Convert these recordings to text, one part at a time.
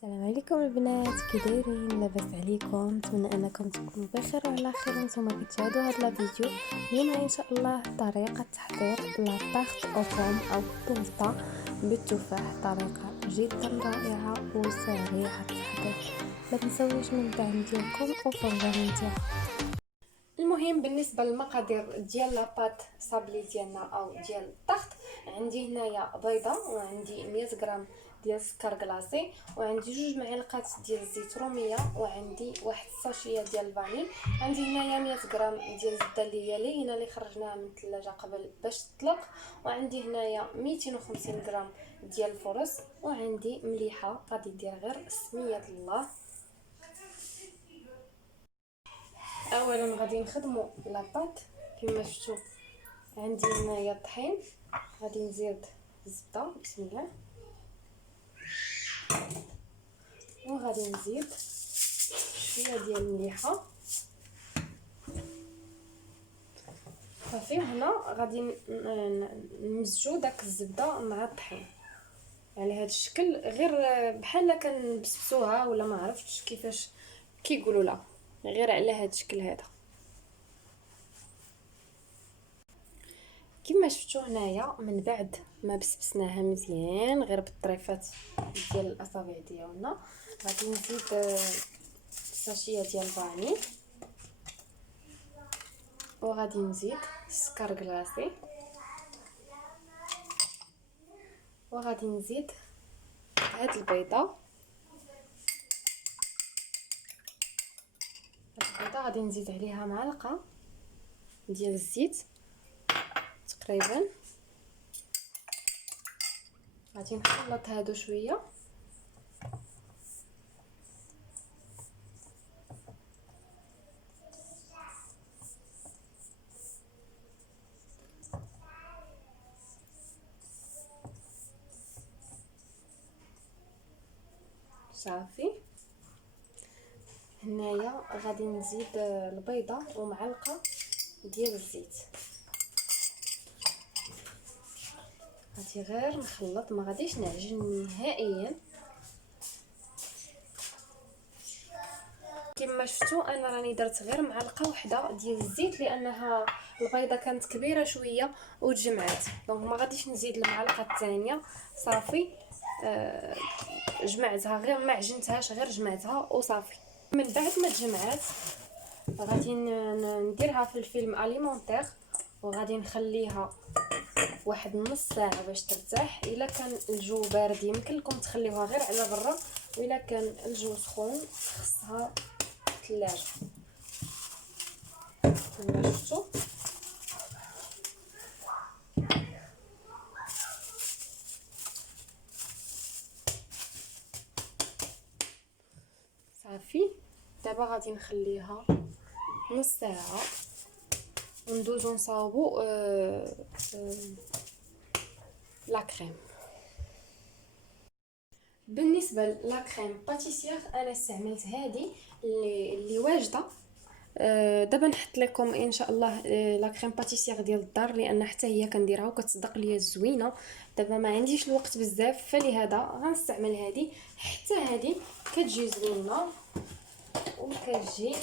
السلام عليكم البنات، كي دايرين؟ لاباس عليكم؟ نتمنى انكم تكونوا بخير وعلى خير. نتوما كتشاهدوا هذا الفيديو اليوم ان شاء الله طريقه تحضير لا طارت او بوم او طوسطه بالتفاح. طريقه جدا رائعه وسريعه التحضير. ما تنسوش من الدعم ديالكم وفرجه ممتعه. المهم بالنسبه للمقادير ديال لاباط صابلي ديالنا او ديال الطخت، عندي هنايا بيضه وعندي 100 غرام ديال السكر كلاصي وعندي 2 معالق ديال الزيت روميه وعندي واحد الساشيه ديال الفاني. عندي هنايا 100 غرام ديال الزبده اللي هي لينه اللي خرجناها من الثلاجه قبل باش تطلق، وعندي هنايا 250 غرام ديال الفرص، وعندي مليحه غادي ندير غير سميه الله. اولا غادي نخدموا لاباط كما شفتوا. عندي هنايا الطحين، غادي نزيد الزبده بسم الله، وغادي نزيد شويه ديال المليحه صافي. هنا غادي نمزجوا داك الزبده مع الطحين على هذا الشكل، غير بحال كنبسبسوها ولا ما عرفتش كيفاش كيقولوا لها، غير على هذا الشكل هذا. كما شفتوا هنايا من بعد ما بسبسناها مزيان غير بالطريفات ديال الاصابع ديالنا، غادي نزيد ساشيه ديال الفاني، وغادي نزيد السكر كلاصي، وغادي نزيد هاد البيضه. غادي نزيد عليها معلقه ديال الزيت تقريبا. غادي نخلط هادو شويه صافي. هنايا غادي نزيد البيضه ومعلقه ديال الزيت. غادي غير نخلط، ما غاديش نعجن نهائيا. كما شفتوا انا راني درت غير معلقه واحده ديال الزيت لانها البيضه كانت كبيره شويه وتجمعات، دونك ما غاديش نزيد المعلقه الثانيه. صافي جمعتها، غير ما عجنتهاش، غير جمعتها وصافي. من بعد ما تجمعات غادي نديرها في الفيلم اليمونتير وغادي نخليها واحد نص ساعه باش ترتاح. الا كان الجو بارد يمكن لكم تخليوها غير على برا، والا كان الجو سخون خصها الثلاجه كما شفتوا. صافي دابا غادي نخليها نص ساعه وندوزو نصاوبو لا كريم. بالنسبه لا كريم باتيسير انا استعملت هذه اللي واجده. دابا نحط لكم ان شاء الله لا كريم باتيسير ديال الدار، لان حتى هي كنديرها وكتصدق ليا زوينه. دابا ما عنديش الوقت بزاف فلهذا غنستعمل هذه. حتى هذه كتجي زوينه وكتجي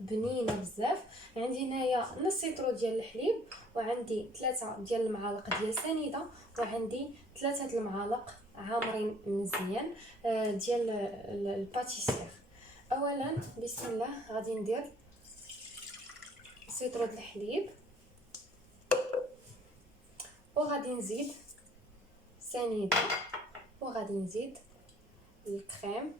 بنينه بزاف. عندي هنايا نص لتر ديال الحليب، وعندي 3 ديال المعالق ديال سنيده، وعندي 3 المعالق عامرين مزيان ديال الباتيسير. اولا بسم الله غادي ندير لتر د الحليب، وغادي نزيد سنيده، وغادي نزيد الكريم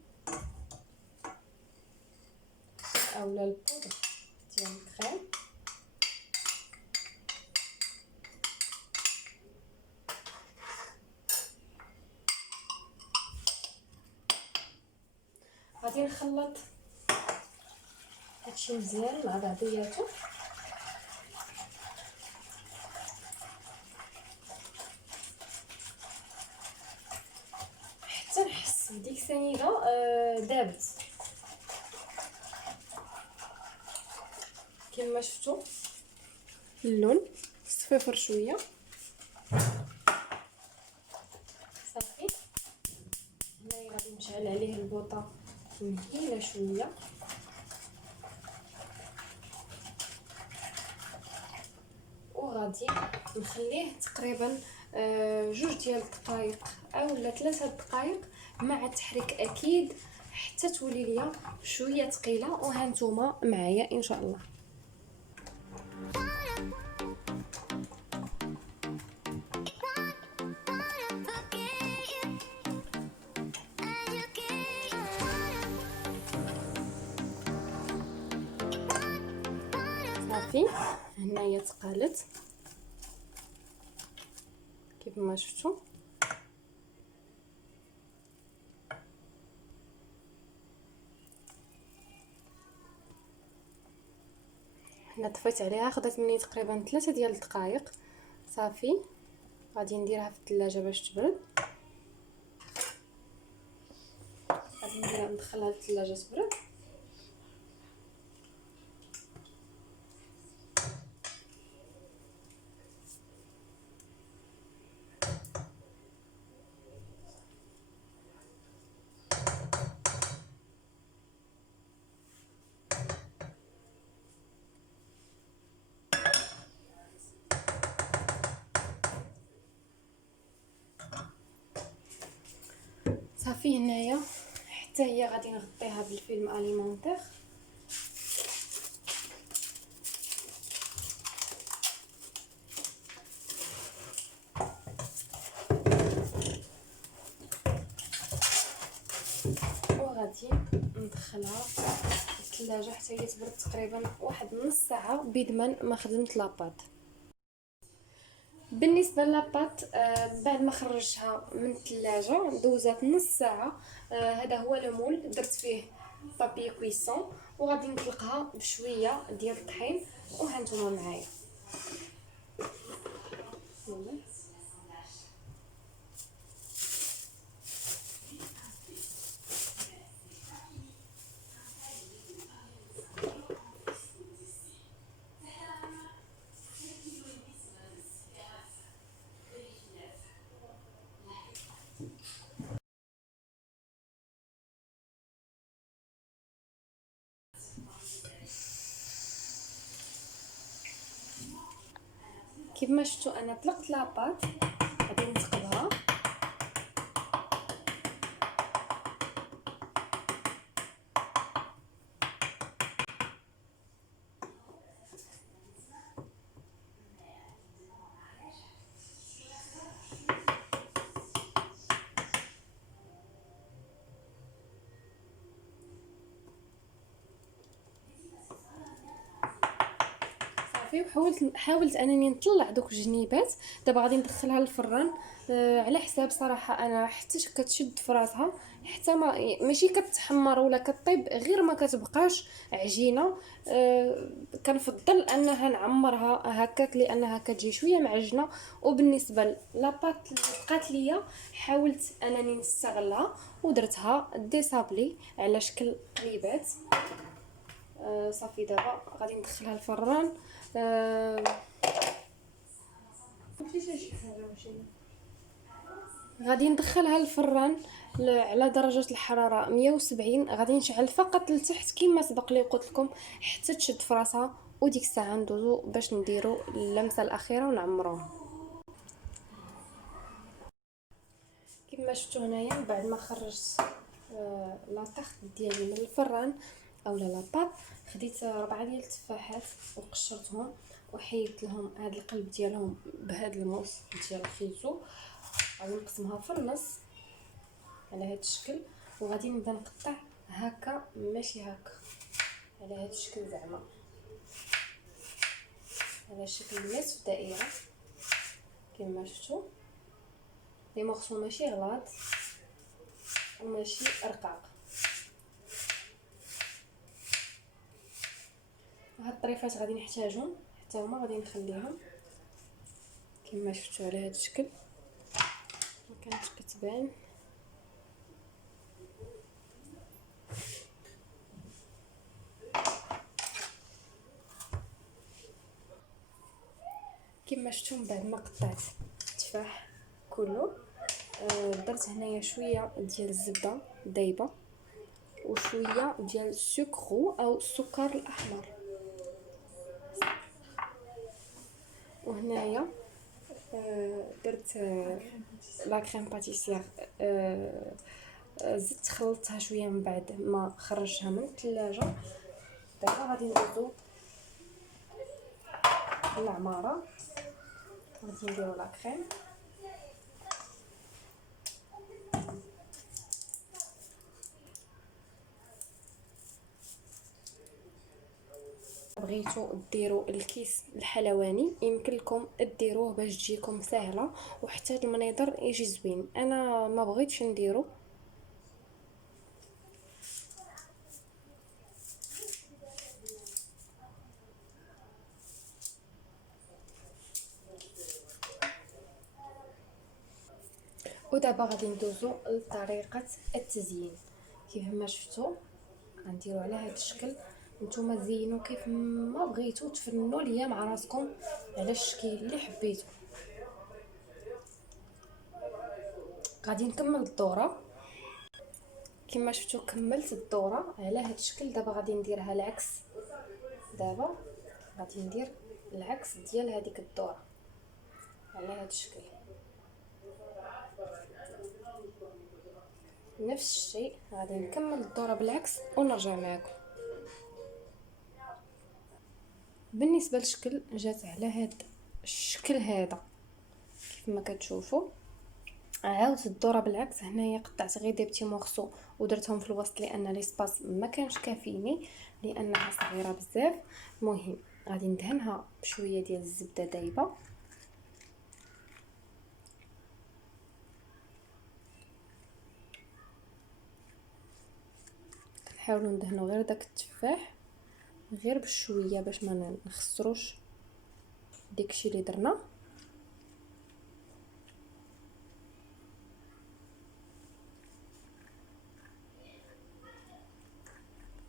اولا البودر ديال الكريم، غادي نخلط هادشي مزيان مع بعضياتو. حتى نحس بديك السنيده دابت كما شفتوا اللون صفيفر شويه. صافي هنايا غادي نشعل عليه البوطه مهيله شويه، وغادي نخليه تقريبا 2 ديال الدقائق اولا 3 دقائق مع التحريك اكيد حتى تولي ليا شويه ثقيله. وهانتوما معايا ان شاء الله. صافي هنايا تقالت كيف ما شفتوا. حنا طفيت عليها، خدات مني تقريبا 3 ديال الدقائق. صافي غادي نديرها في الثلاجه باش تبرد. غادي ندخلها للثلاجه تبرد. صافي هنايا حتى هي غادي نغطيها بالفيلم اليمونتير. وغادي ندخلها الثلاجه حتى هي تبرد تقريبا واحد نص ساعه بيد ما خدمت لاباط. بالنسبه لاباط بعد ما خرجتها من الثلاجه دوزات نص ساعه. هذا هو المول، درت فيه بابي كويسون وغادي نطلقها بشويه ديال الطحين. وهانتوما معايا. كيف ما شفتوا انا طلقت لاباط، غادي نثقبها. صافي حاولت انني نطلع دوك الجنيبات. دابا غادي ندخلها للفران على حساب صراحه انا حتى كتشد في راسها، حتى ماشي كتحمر ولا كطيب، غير ما كتبقاش عجينه. كنفضل انها نعمرها هكاك لانها كتجي شويه معجنه. وبالنسبه لاباط اللي بقات ليا حاولت انني نستغلها ودرتها ديسابلي على شكل قليبات. صافي دابا غادي ندخلها الفران. غادي ندخلها الفران على درجه الحراره 170. غادي نشعل فقط لتحت كما سبق لي قلت لكم حتى تشد في راسها. وديك الساعه ندوزو باش نديرو اللمسه الاخيره ونعمروها. كما شفتوا هنايا بعد ما خرجت لا طاخت ديالي من الفران اولا لاباط، خديت 4 ديال التفاحات وقشرتهم وحيدت لهم هذا القلب ديالهم بهذا الموس ديال الخيزو. غادي نقسمها في النص على هذا الشكل، وغادي نبدا نقطع هكا ماشي هكا، على هذا الشكل زعما على شكل نصف دائره كما شفتوا. لي مورسو ماشي غلاط وماشي رقاق. هاد الطريفات غادي نحتاجهم حتى هما، غادي نخليهم كما شفتوا على هذا الشكل. ما كانتش كتبان. كما شفتوا بعد ما قطعت التفاح كله درت هنايا شويه ديال الزبده دايبه وشويه ديال السكر او السكر الاحمر. وهنايا درت لا كريم باتيسير، زدت خلطتها شويه من بعد ما خرجتها من الثلاجه. دابا غادي ندوزو للعماره، غادي نديرو لا كريم. بغيتو ديروا الكيس الحلواني يمكن لكم ديروه باش تجيكم سهله وحتى المنيضر يجي زوين. انا ما بغيتش نديرو. ودابا غادي ندوزو لطريقه التزيين. كيف ما شفتوا غنديروا على هذا الشكل. نتوما زينوا كيف ما بغيتوا، تفننوا ليا مع راسكم على الشكل اللي حبيتوا. غادي نكمل الدوره. كما شفتوا كملت الدوره على هذا الشكل. دابا غادي نديرها العكس. دابا غادي ندير العكس ديال هذيك الدوره على هذا الشكل. نفس الشيء غادي نكمل الدوره بالعكس ونرجع معكم. بالنسبه للشكل جات على هذا الشكل هذا كيف ما كتشوفوا. عاودت الدوره بالعكس. هنايا قطعت غير دي بتي مورسو ودرتهم في الوسط لان ليسباس ما كانش كافيني لانها صغيره بزاف. المهم غادي ندهنها بشويه ديال الزبده دايبه. كنحاولوا ندهنوا غير داك التفاح غير بشويه باش ما نخسروش داكشي اللي درنا.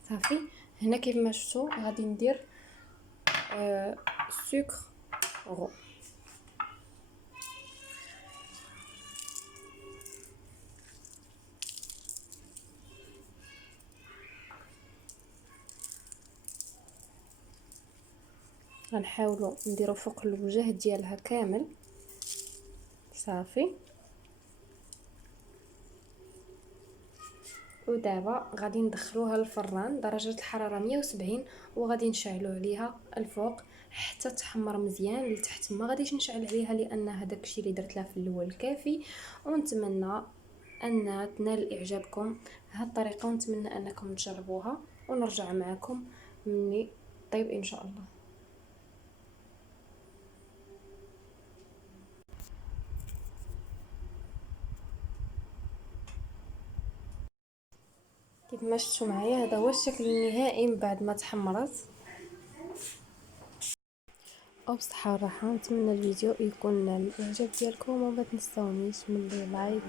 صافي. هنا كيف ما شفتوا غادي ندير سكر رو. غنحاولوا نديروا فوق الوجه ديالها كامل. صافي. ودابا غادي ندخلوها للفران درجه الحراره 170 وغادي نشعلوا عليها الفوق حتى تحمر مزيان. لتحت ما غاديش نشعل عليها لان هذاك الشيء اللي درت لها في الاول كافي. ونتمنى انها تنال اعجابكم هذه الطريقه ونتمنى انكم تجربوها ونرجع معكم مني طيب ان شاء الله. كيف ما شفتوا معايا هذا هو الشكل النهائي من بعد ما تحمرت. وبصحة والراحة. نتمنى الفيديو يكون نال الاعجاب ديالكم وما تنساونيش من لايك